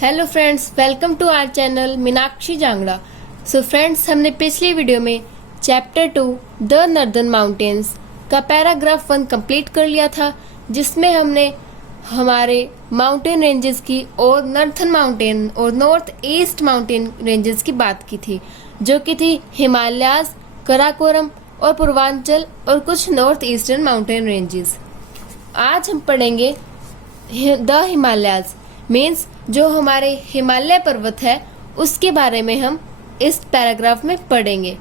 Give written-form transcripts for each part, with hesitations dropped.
Hello friends, welcome to our channel Meenakshi Jangra. So friends, हमने पिछली video में चैप्टर 2 द नॉर्दर्न माउंटेन्स का paragraph 1 complete कर लिया था, जिसमें हमने हमारे माउंटेन रेंजेस की और नॉर्थर्न माउंटेन और नॉर्थ ईस्ट माउंटेन रेंजेस की बात की थी, जो कि थी हिमालयाज, कराकोरम और पूर्वांचल और कुछ नॉर्थ ईस्टर्न माउंटेन रेंजेस। आज हम पढ़ेंगे द हिमालयाज मीन्स जो हमारे हिमालय पर्वत है उसके बारे में हम इस पैराग्राफ में पढ़ेंगे।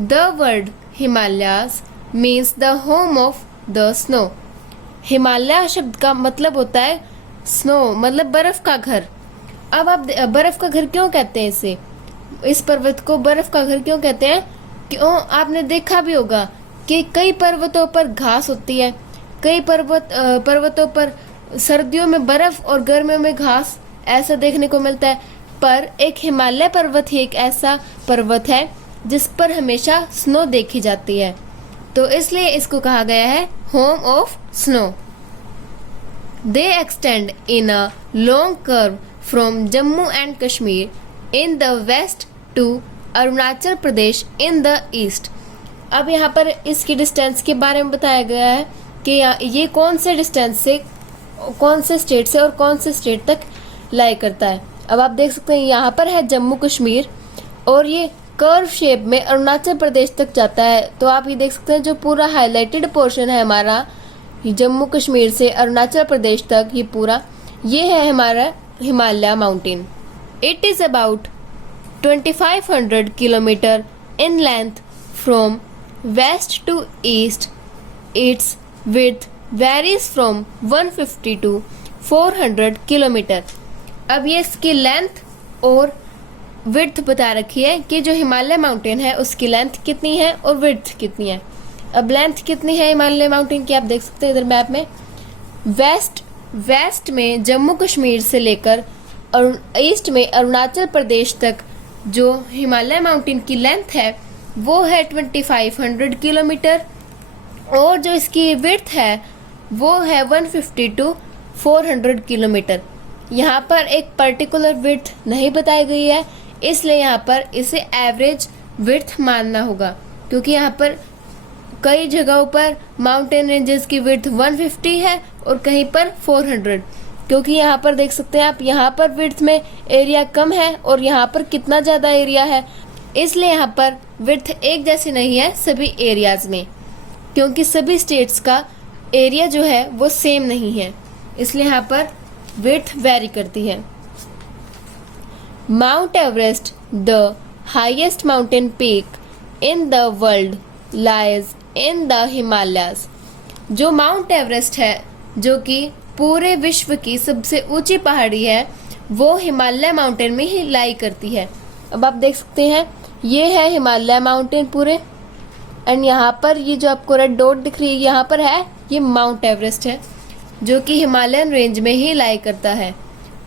The word Himalayas means the home of the snow. Himalaya शब्द का मतलब होता है स्नो, मतलब बर्फ का घर। अब आप बर्फ का घर क्यों कहते हैं इस पर्वत को बर्फ का घर क्यों कहते हैं? क्यों, आपने देखा भी होगा कि कई पर्वतों पर घास होती है, कई पर्वतों पर सर्दियों में बर्फ और गर्मियों में घास ऐसा देखने को मिलता है, पर एक हिमालय पर्वत ही एक ऐसा पर्वत है जिस पर हमेशा स्नो देखी जाती है, तो इसलिए इसको कहा गया है home of snow. They extend in a long curve from Jammu and Kashmir in the west to Arunachal Pradesh in the east. अब यहाँ पर इसकी डिस्टेंस के बारे में बताया गया है कि ये कौन से डिस्टेंस से, कौन से स्टेट से और कौन से स्टेट तक लाई करता है। अब आप देख सकते हैं यहाँ पर है जम्मू कश्मीर और ये कर्व शेप में अरुणाचल प्रदेश तक जाता है। तो आप ये देख सकते हैं जो पूरा हाईलाइटेड पोर्शन है हमारा जम्मू कश्मीर से अरुणाचल प्रदेश तक, ये पूरा ये है हमारा Himalaya mountain. It is about 2500 kilometre in length from west to east. Its width varies from 150 to 400 kilometre. अब ये इसकी लेंथ और विड्थ बता रखी है कि जो हिमालय माउंटेन है उसकी लेंथ कितनी है और विड्थ कितनी है। अब लेंथ कितनी है हिमालय माउंटेन की आप देख सकते हैं इधर मैप में। वेस्ट में जम्मू कश्मीर से लेकर ईस्ट में अरुणाचल प्रदेश तक जो हिमालय माउंटेन की लेंथ है वो है 2500 किलोमीटर और जो इसकी विड्थ है वो है 150 टू 400 किलोमीटर। यहाँ पर एक पर्टिकुलर विड्थ नहीं बताई गई है, इसलिए यहाँ पर इसे एवरेज विड्थ मानना होगा, क्योंकि यहाँ पर कई जगहों पर माउंटेन रेंजेस की विड्थ 150 है और कहीं पर 400, क्योंकि यहाँ पर देख सकते हैं आप, यहाँ पर विड्थ में एरिया कम है और यहाँ पर कितना ज़्यादा एरिया है, इसलिए यहाँ पर विड्थ एक जैसी नहीं है सभी एरियाज में, क्योंकि सभी स्टेट्स का एरिया जो है वो सेम नहीं है, इसलिए यहाँ पर विड्थ वेरी करती है। Mount Everest, the highest mountain peak in the world, lies in the Himalayas. जो माउंट एवरेस्ट है, जो कि पूरे विश्व की सबसे ऊंची पहाड़ी है, वो हिमालय माउंटेन में ही लाई करती है। अब आप देख सकते हैं ये है हिमालय माउंटेन पूरे, एंड यहाँ पर ये जो आपको रेड डॉट दिख रही है यहाँ पर है, ये माउंट एवरेस्ट है जो कि हिमालयन रेंज में ही लाई करता है।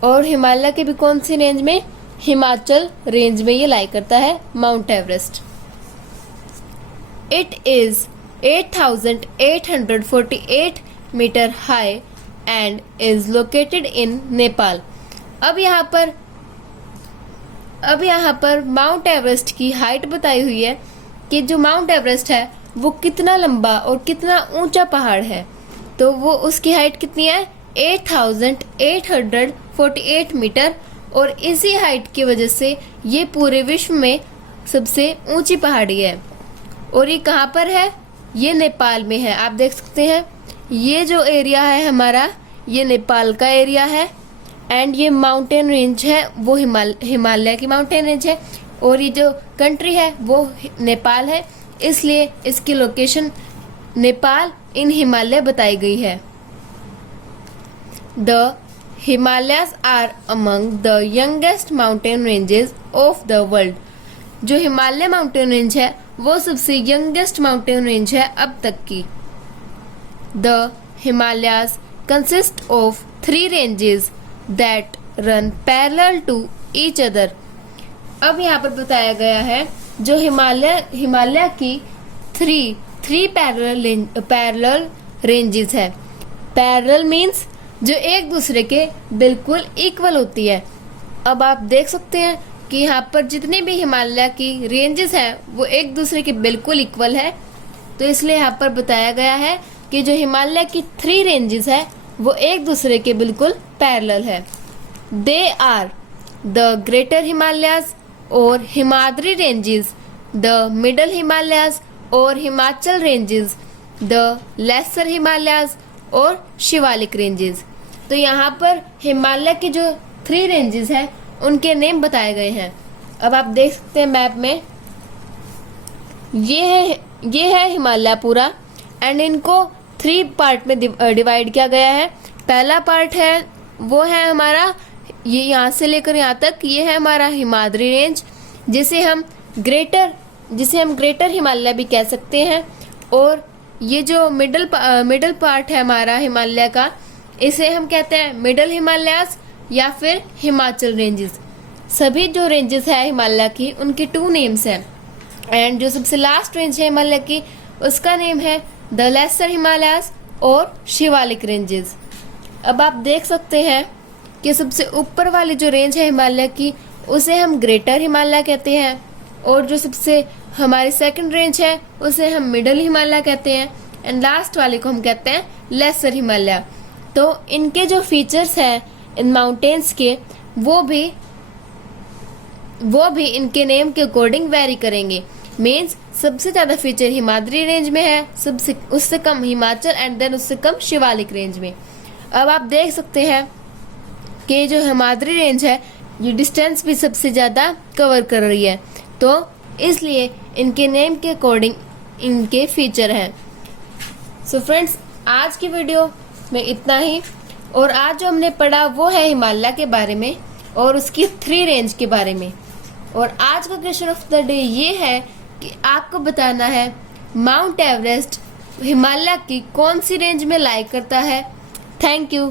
और हिमालय के भी कौन सी रेंज में? हिमाचल रेंज में ये लाई करता है Mount Everest. It is 8848 metre high and is located in Nepal. अब यहाँ पर माउंट एवरेस्ट की हाइट बताई हुई है कि जो माउंट एवरेस्ट है वो कितना लंबा और कितना ऊंचा पहाड़ है, तो वो उसकी हाइट कितनी है? 8848 मीटर, और इसी हाइट की वजह से ये पूरे विश्व में सबसे ऊंची पहाड़ी है। और ये कहाँ पर है? ये नेपाल में है। आप देख सकते हैं ये जो एरिया है हमारा, ये नेपाल का एरिया है, एंड ये माउंटेन रेंज है वो हिमालय की माउंटेन रेंज है, और ये जो कंट्री है वो नेपाल है, इसलिए इसकी लोकेशन नेपाल इन हिमालय बताई गई है। The Himalayas are among the youngest mountain ranges of the world. जो हिमालय माउंटेन रेंज है वो सबसे यंगेस्ट माउंटेन रेंज है अब तक की। The Himalayas consist of 3 ranges that run parallel to each other. अब यहाँ पर बताया गया है जो हिमालय की थ्री पैरेलल रेंजेस है। पैरेलल मीन्स जो एक दूसरे के बिल्कुल इक्वल होती है। अब आप देख सकते हैं कि यहाँ पर जितनी भी हिमालय की रेंजेस हैं वो एक दूसरे के बिल्कुल इक्वल है। तो इसलिए यहाँ पर बताया गया है कि जो हिमालय की 3 रेंजेस है वो एक दूसरे के बिल्कुल पैरेलल है। They are the greater Himalayas और Himadri ranges, the middle Himalayas और Himachal ranges, the lesser Himalayas और शिवालिक रेंजेस। तो यहाँ पर हिमालय की जो 3 रेंजेस हैं उनके नेम बताए गए हैं। अब आप देख सकते हैं मैप में, ये है हिमालय पूरा, एंड इनको 3 पार्ट में डिवाइड किया गया है। पहला पार्ट है वो है हमारा ये यहाँ से लेकर यहाँ तक, ये है हमारा हिमाद्री रेंज जिसे हम ग्रेटर हिमालय भी कह सकते हैं। और ये जो मिडल पार्ट है हमारा हिमालय का, इसे हम कहते हैं मिडल हिमालयास या फिर हिमाचल रेंजेस। सभी जो रेंजेस है हिमालय की उनके 2 नेम्स हैं, एंड जो सबसे लास्ट रेंज है हिमालय की उसका नेम है द लेसर हिमालयास और शिवालिक रेंजेस। अब आप देख सकते हैं कि सबसे ऊपर वाली जो रेंज है हिमालय की उसे हम ग्रेटर हिमालय कहते हैं, और जो सबसे हमारी सेकंड रेंज है उसे हम मिडल हिमालय कहते हैं, एंड लास्ट वाले को हम कहते हैं लेसर हिमालय। तो इनके जो फीचर्स हैं इन माउंटेन्स के वो भी इनके नेम के अकॉर्डिंग वेरी करेंगे। मीन्स सबसे ज़्यादा फीचर हिमाद्री रेंज में है, उससे कम हिमाचल, एंड देन उससे कम शिवालिक रेंज में। अब आप देख सकते हैं कि जो हिमाद्री रेंज है ये डिस्टेंस भी सबसे ज़्यादा कवर कर रही है, तो इसलिए इनके नेम के अकॉर्डिंग इनके फीचर हैं। सो फ्रेंड्स, आज की वीडियो में इतना ही, और आज जो हमने पढ़ा वो है हिमालय के बारे में और उसकी 3 रेंज के बारे में। और आज का क्वेश्चन ऑफ द डे ये है कि आपको बताना है माउंट एवरेस्ट हिमालय की कौन सी रेंज में लाई करता है। Thank you.